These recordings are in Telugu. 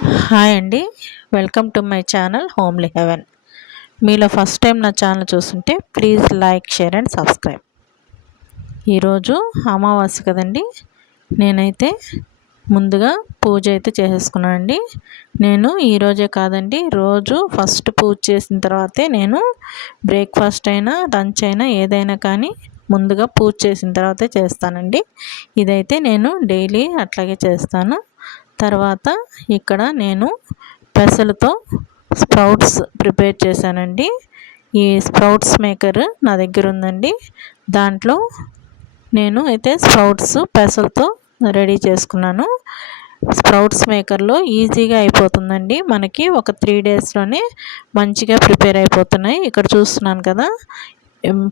హాయ్ అండి. Welcome to my channel homely heaven. మీలో ఫస్ట్ టైం నా ఛానల్ చూస్తుంటే please like share and subscribe. ఈరోజు అమావాస్య కదండి. నేనైతే ముందుగా పూజ అయితే చేసేసుకున్నానండి నేను ఈరోజే కాదండి రోజు ఫస్ట్ పూజ చేసిన తర్వాతే నేను బ్రేక్ఫాస్ట్ అయినా లంచ్ అయినా ఏదైనా కానీ ముందుగా పూజ చేసిన తర్వాతే చేస్తానండి. ఇదైతే నేను డైలీ అట్లాగే చేస్తాను. తర్వాత ఇక్కడ నేను పెసలతో స్ప్రౌట్స్ ప్రిపేర్ చేశానండి. ఈ స్ప్రౌట్స్ మేకర్ నా దగ్గర ఉందండి. దాంట్లో నేను అయితే స్ప్రౌట్స్ పెసలతో రెడీ చేసుకున్నాను. స్ప్రౌట్స్ మేకర్లో ఈజీగా అయిపోతుందండి. మనకి ఒక త్రీ డేస్లోనే మంచిగా ప్రిపేర్ అయిపోతున్నాయి. ఇక్కడ చూస్తున్నాను కదా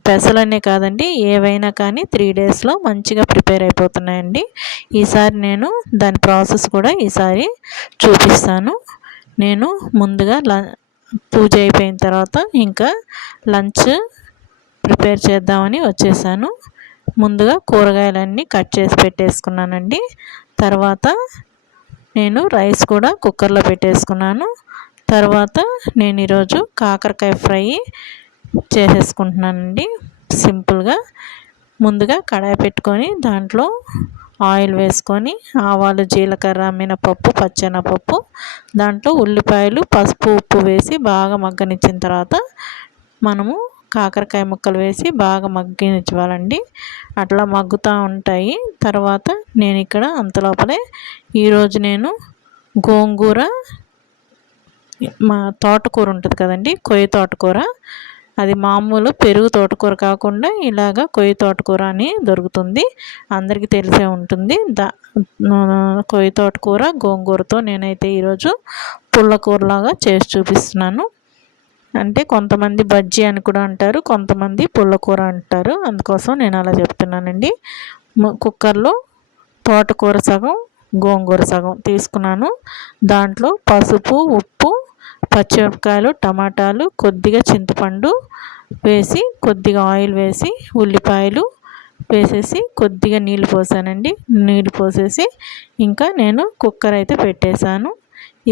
పెసలనే కాదండి ఏవైనా కానీ త్రీ డేస్లో మంచిగా ప్రిపేర్ అయిపోతున్నాయండి. ఈసారి నేను దాని ప్రాసెస్ కూడా ఈసారి చూపిస్తాను. నేను ముందుగా ల పూజ అయిపోయిన తర్వాత ఇంకా లంచ్ ప్రిపేర్ చేద్దామని వచ్చేసాను. ముందుగా కూరగాయలన్నీ కట్ చేసి పెట్టేసుకున్నానండి. తర్వాత నేను రైస్ కూడా కుక్కర్లో పెట్టేసుకున్నాను. తర్వాత నేను ఈరోజు కాకరకాయ ఫ్రై చేసేసుకుంటున్నానండి. సింపుల్గా ముందుగా కడాయి పెట్టుకొని దాంట్లో ఆయిల్ వేసుకొని ఆవాలు జీలకర్ర మినపప్పు పచ్చెనపప్పు దాంట్లో ఉల్లిపాయలు పసుపు ఉప్పు వేసి బాగా మగ్గనిచ్చిన తర్వాత మనము కాకరకాయ ముక్కలు వేసి బాగా మగ్గనిచ్చాలండి అట్లా మగ్గుతూ ఉంటాయి. తర్వాత నేను ఇక్కడ అంతలోపలే ఈరోజు నేను గోంగూర మా తోటకూర ఉంటుంది కదండి కొయ్య తోటకూర అది మామూలు పెరుగు తోటకూర కాకుండా ఇలాగ కొయ్యి తోటకూర అని దొరుకుతుంది. అందరికీ తెలిసే ఉంటుంది. దా కొయ్య తోటకూర గోంగూరతో నేనైతే ఈరోజు పుల్లకూరలాగా చేసి చూపిస్తున్నాను. అంటే కొంతమంది బజ్జీ అని కూడా అంటారు కొంతమంది పుల్లకూర అంటారు. అందుకోసం నేను అలా చెప్తున్నానండి. కుక్కర్లో తోటకూర సగం గోంగూర సగం తీసుకున్నాను. దాంట్లో పసుపు ఉప్పు పచ్చిమిరపకాయలు టమాటాలు కొద్దిగా చింతపండు వేసి కొద్దిగా ఆయిల్ వేసి ఉల్లిపాయలు వేసేసి కొద్దిగా నీళ్ళు పోసానండి. నీళ్ళు పోసేసి ఇంకా నేను కుక్కర్ అయితే పెట్టేశాను.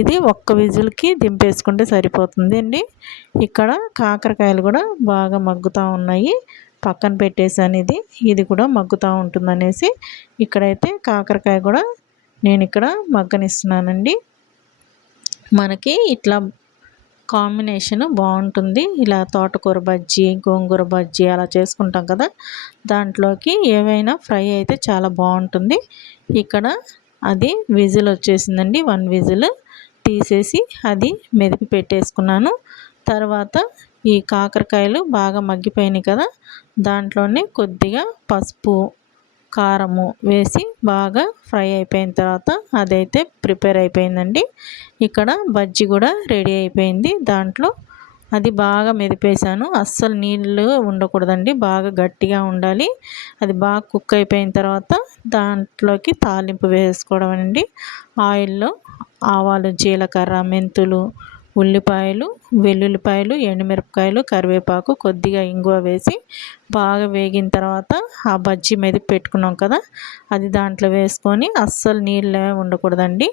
ఇది ఒక్క విజిల్కి దింపేసుకుంటే సరిపోతుంది అండి ఇక్కడ కాకరకాయలు కూడా బాగా మగ్గుతూ ఉన్నాయి. పక్కన పెట్టేశాను ఇది. ఇది కూడా మగ్గుతూ ఉంటుందనేసి ఇక్కడైతే కాకరకాయ కూడా నేను ఇక్కడ మగ్గనిస్తున్నానండి. మనకి ఇట్లా కాంబినేషన్ బాగుంటుంది. ఇలా తోటకూర బజ్జీ గోంగూర బజ్జీ అలా చేసుకుంటాం కదా దాంట్లోకి ఏవైనా ఫ్రై అయితే చాలా బాగుంటుంది. ఇక్కడ అది విజిల్ వచ్చేసిందండి వన్ విజిల్ తీసేసి అది మెదిపి పెట్టేసుకున్నాను. తర్వాత ఈ కాకరకాయలు బాగా మగ్గిపోయినాయి కదా దాంట్లోనే కొద్దిగా పసుపు కారము వేసి బాగా ఫ్రై అయిపోయిన తర్వాత అదైతే ప్రిపేర్ అయిపోయిందండి. ఇక్కడ బజ్జీ కూడా రెడీ అయిపోయింది. దాంట్లో అది బాగా మెదిపేసాను అస్సలు నీళ్ళు ఉండకూడదండి. బాగా గట్టిగా ఉండాలి. అది బాగా కుక్ అయిపోయిన తర్వాత దాంట్లోకి తాలింపు వేసుకోవడం అండి. ఆయిల్లో ఆవాలు జీలకర్ర మెంతులు ఉల్లిపాయలు వెల్లుల్లిపాయలు ఎండుమిరపకాయలు కరివేపాకు కొద్దిగా ఇంగువ వేసి బాగా వేగిన తర్వాత ఆ బజ్జీ మీద పెట్టుకున్నాం కదా అది దాంట్లో వేసుకొని అస్సలు నీళ్ళు ఉండకూడదండి.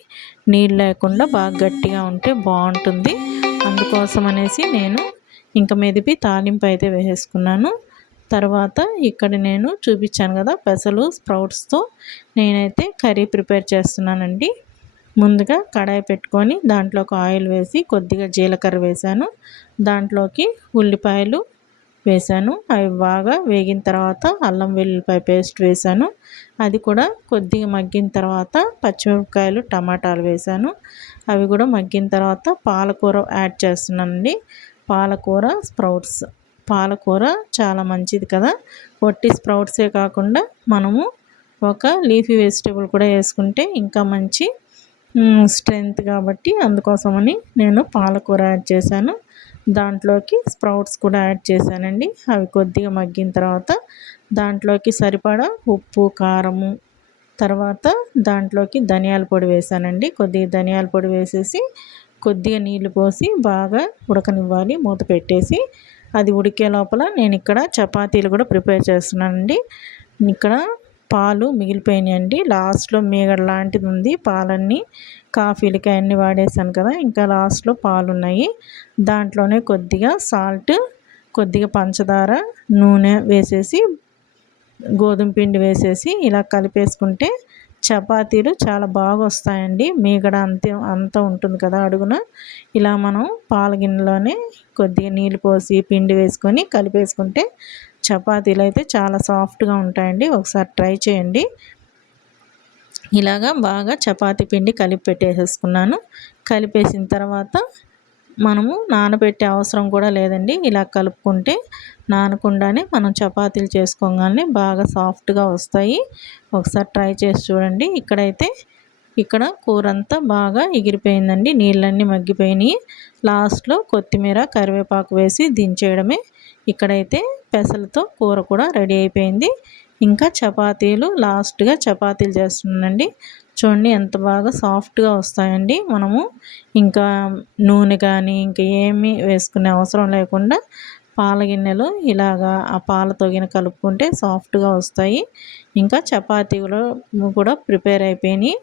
నీళ్ళు లేకుండా బాగా గట్టిగా ఉంటే బాగుంటుంది. అందుకోసం అనేసి నేను ఇంకా మెదిపి తాలింపు అయితే వేసుకున్నాను తర్వాత ఇక్కడ నేను చూపించాను కదా పెసలు స్ప్రౌట్స్తో నేనైతే కర్రీ ప్రిపేర్ చేస్తున్నానండి. ముందుగా కడాయి పెట్టుకొని దాంట్లోకి ఆయిల్ వేసి కొద్దిగా జీలకర్ర వేశాను దాంట్లోకి ఉల్లిపాయలు వేశాను అవి బాగా వేగిన తర్వాత అల్లం వెల్లుల్లిపాయ పేస్ట్ వేశాను అది కూడా కొద్దిగా మగ్గిన తర్వాత పచ్చిమిరపకాయలు టమాటాలు వేశాను అవి కూడా మగ్గిన తర్వాత పాలకూర యాడ్ చేస్తున్నానండి. పాలకూర స్ప్రౌట్స్. పాలకూర చాలా మంచిది కదా. వట్టి స్ప్రౌట్సే కాకుండా మనము ఒక లీఫీ వెజిటేబుల్ కూడా వేసుకుంటే ఇంకా మంచి స్ట్రెంగ్త్ కాబట్టి అందుకోసమని నేను పాలకూర యాడ్ చేశాను. దాంట్లోకి స్ప్రౌట్స్ కూడా యాడ్ చేశానండి. అవి కొద్దిగా మగ్గిన తర్వాత దాంట్లోకి సరిపడా ఉప్పు కారము తర్వాత దాంట్లోకి ధనియాల పొడి వేసానండి కొద్దిగా ధనియాల పొడి వేసేసి కొద్దిగా నీళ్ళు పోసి బాగా ఉడకనివ్వాలి. మూత పెట్టేసి అది ఉడికే లోపల నేను ఇక్కడ చపాతీలు కూడా ప్రిపేర్ చేస్తున్నానండి. ఇక్కడ పాలు మిగిలిపోయినాయండి. లాస్ట్లో మీగడ లాంటిది ఉంది పాలన్నీ కాఫీలకి అన్నీ వాడేసాను కదా. ఇంకా లాస్ట్లో పాలు ఉన్నాయి దాంట్లోనే కొద్దిగా సాల్ట్ కొద్దిగా పంచదార నూనె వేసేసి గోధుమ పిండి వేసేసి ఇలా కలిపేసుకుంటే చపాతీలు చాలా బాగా వస్తాయండి మీగడ అంతే అంత ఉంటుంది కదా అడుగున. ఇలా మనం పాల గిన్నెలోనే కొద్దిగా నీళ్ళు పోసి పిండి వేసుకొని కలిపేసుకుంటే చపాతీలు అయితే చాలా సాఫ్ట్గా ఉంటాయండి. ఒకసారి ట్రై చేయండి. ఇలాగా బాగా చపాతీ పిండి కలిపి పెట్టేసేసుకున్నాను. కలిపేసిన తర్వాత మనము నానబెట్టే అవసరం కూడా లేదండి. ఇలా కలుపుకుంటే నానకుండానే మనం చపాతీలు చేసుకోగానే బాగా సాఫ్ట్గా వస్తాయి. ఒకసారి ట్రై చేసి చూడండి. ఇక్కడైతే ఇక్కడ కూర అంతా బాగా ఎగిరిపోయిందండి. నీళ్ళన్నీ మగ్గిపోయినాయి. లాస్ట్లో కొత్తిమీర కరివేపాకు వేసి దించేయడమే. ఇక్కడైతే పెసలతో కూర కూడా రెడీ అయిపోయింది. ఇంకా చపాతీలు లాస్ట్గా చపాతీలు చేస్తున్నానండి. చూడండి ఎంత బాగా సాఫ్ట్గా వస్తాయండి. మనము ఇంకా నూనె కానీ ఇంకా ఏమీ వేసుకునే అవసరం లేకుండా పాల గిన్నెలు ఇలాగా ఆ పాలతో గిన్నె కలుపుకుంటే సాఫ్ట్గా వస్తాయి. ఇంకా చపాతీలు కూడా ప్రిపేర్ అయిపోయినాయి.